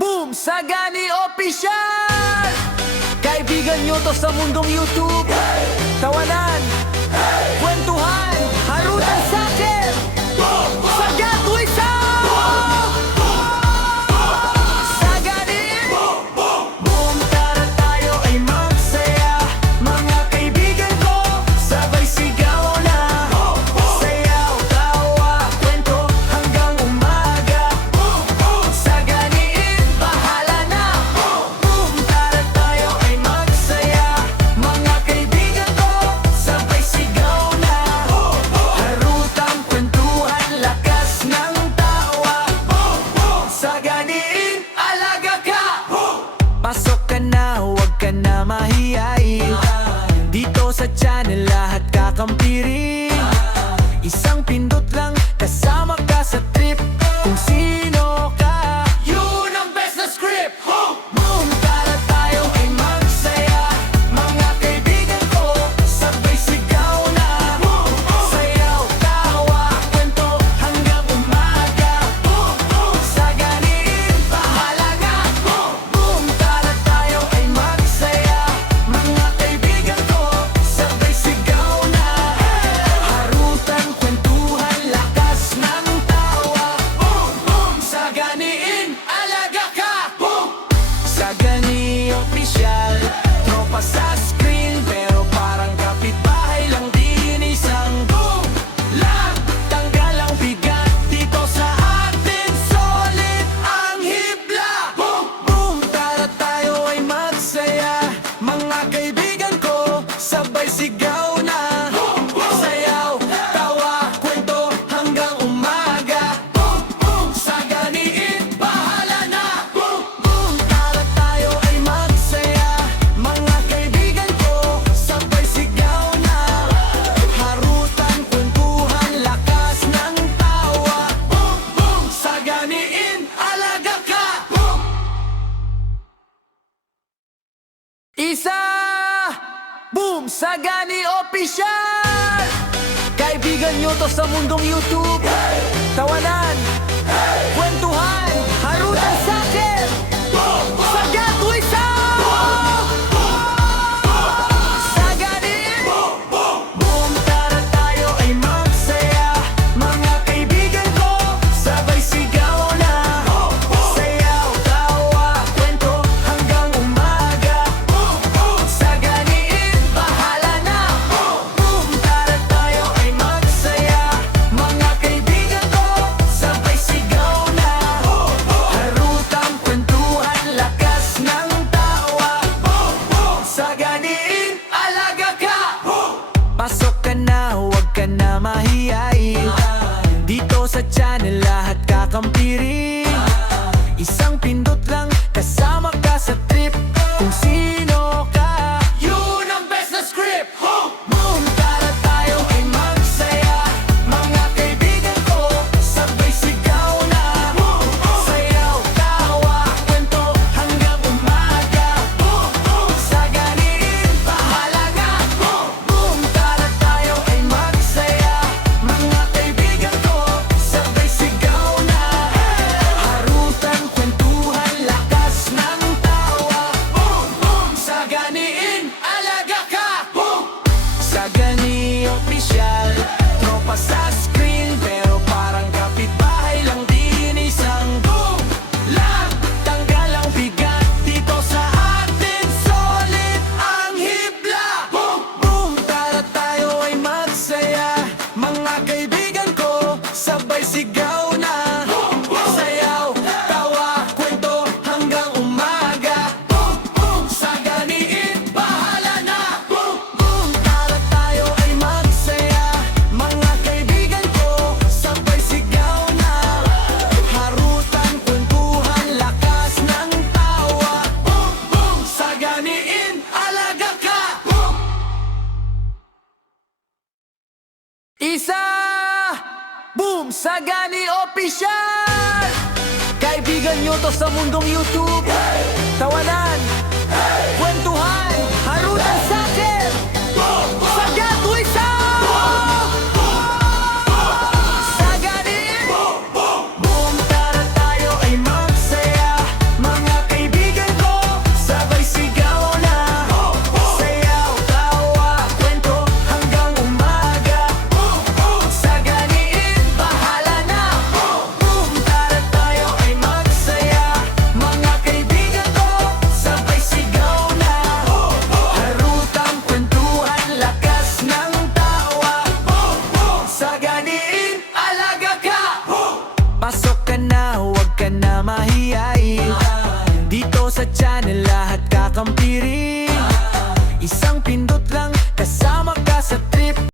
Boom! Sagani Official! Kaibigan nyo to sa mundong YouTube. Tawanan, kwentuhan, harutan sa'kin. Sagat Wisam! Saganin! Boom! Tara tayo ay magsaya. Mga kaibigan ko, sabay sigaw na. Sayaw, tawa, kwento hanggang umaga. Saganin, bahala na. Boom! Tara tayo ay magsaya. Mga kaibigan ko, sabay sigaw na. Harutang kwentuhan, lakas ng tawa. Saganin, alaga ka. Pasok ka na, huwag ka na mahiyain. Dito sa channel lahat kakampirin. Isang pindot lang, kasama ka sa trip. Kung sino ka, yun ang best na script. Boom! Tara tayo ay magsaya. Mga kaibigan ko, sabay sigaw na. Sayaw, tawa, kwento hanggang umaga. Saganin, bahala na. Boom! Tara tayo ay magsaya. Mga kaibigan ko, sabay sigaw na. Harutan, kwentuhan, lakas ng tawa. Saganin, alaga ka. Sagani Official, tropa sa screen, pero parang kapitbahay lang din. Isang boom lang, tanggal ang bigat dito sa atin. Solid ang hibla. Boom! Tara tayo ay magsaya. Mga kaibigan ko, sabay sigaw na. Sayaw, tawa, kwento hanggang umaga. Saganiin, bahala na. Tara tayo ay magsaya. Mga kaibigan ko, sabay sigaw na. Harutan, kwentuhan, lakas ng tawa. Saganiin, alaga ka. Isa! Boom! Sagani Official! Kaibigan nyo to sa mundong YouTube. Tawanan, kwentuhan, harutan sa'kin. Sagat Wisam! Saganin! Boom! Tara tayo ay magsaya. Mga kaibigan ko, sabay sigaw na. Sayaw, tawa, kwento hanggang umaga. Saganin, bahala na. Boom! Tara tayo ay magsaya. Mga kaibigan ko, sabay sigaw na. Harutang kwentuhan, lakas ng tawa. Saganin, alaga ka. Pasok ka na, huwag ka na mahiyain. Dito sa channel lahat kakampirin. Isang pindot lang, kasama ka sa trip. Kung sino ka, yun ang best na script. Boom! Tara tayo ay magsaya. Mga kaibigan ko, sabay sigaw na. Sayaw, tawa, kwento hanggang umaga. Saganin, bahala na. Boom! Tara tayo ay magsaya. Mga kaibigan ko, sabay sigaw na. Harutan, kwentuhan, lakas ng tawa. Saganin, alaga ka. Sagani Official, tropa sa screen, pero parang kapitbahay lang din. Isang boom lang, tanggal ang bigat dito sa atin. Solid ang hibla. Boom! Tara tayo ay magsaya. Mga kaibigan ko, sabay sigaw na. Sayaw, tawa, kwento hanggang umaga. Saganiin, bahala na. Tara tayo ay magsaya. Mga kaibigan ko, sabay sigaw na. Harutan, kwentuhan, lakas ng tawa. Saganiin, alaga ka. Isa! Boom! Sagani Official! Kaibigan nyo to sa mundong YouTube. Tawanan, kwentuhan, harutan sa'kin. Sagat Wisam! Saganin! Boom! Tara tayo ay magsaya. na mahiyain. Dito sa channel lahat kakampirin. Isang